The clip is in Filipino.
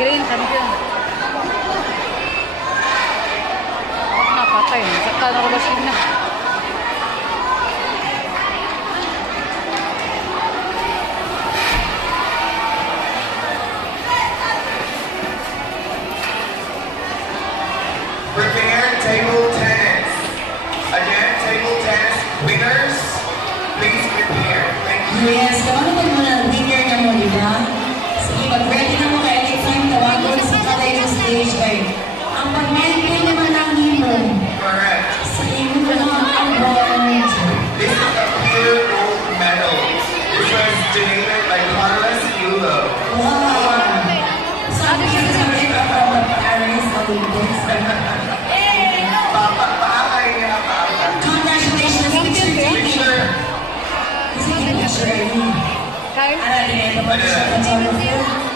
Green champion. Napatay. Sakta na kabasin na. Prepare table tennis. Again, table tennis winners, please prepare. Thank you. Yes, kapag mo na winner na mo, di ba? Sige, mag-ready na mo ka anytime tawagon sa kalayong stage kay ang pag-maintain naman ang himo. Correct. Sa imo na ang award. This is a pure gold medal. This was donated by Carlos Yulo. Wow! Sabi ka sa sabi ka from the Paris Olympics. Paakay niya ang paakay. Congratulations, Mr. Picture. Sige, picture. Kyle? Ano din ito? Photographer?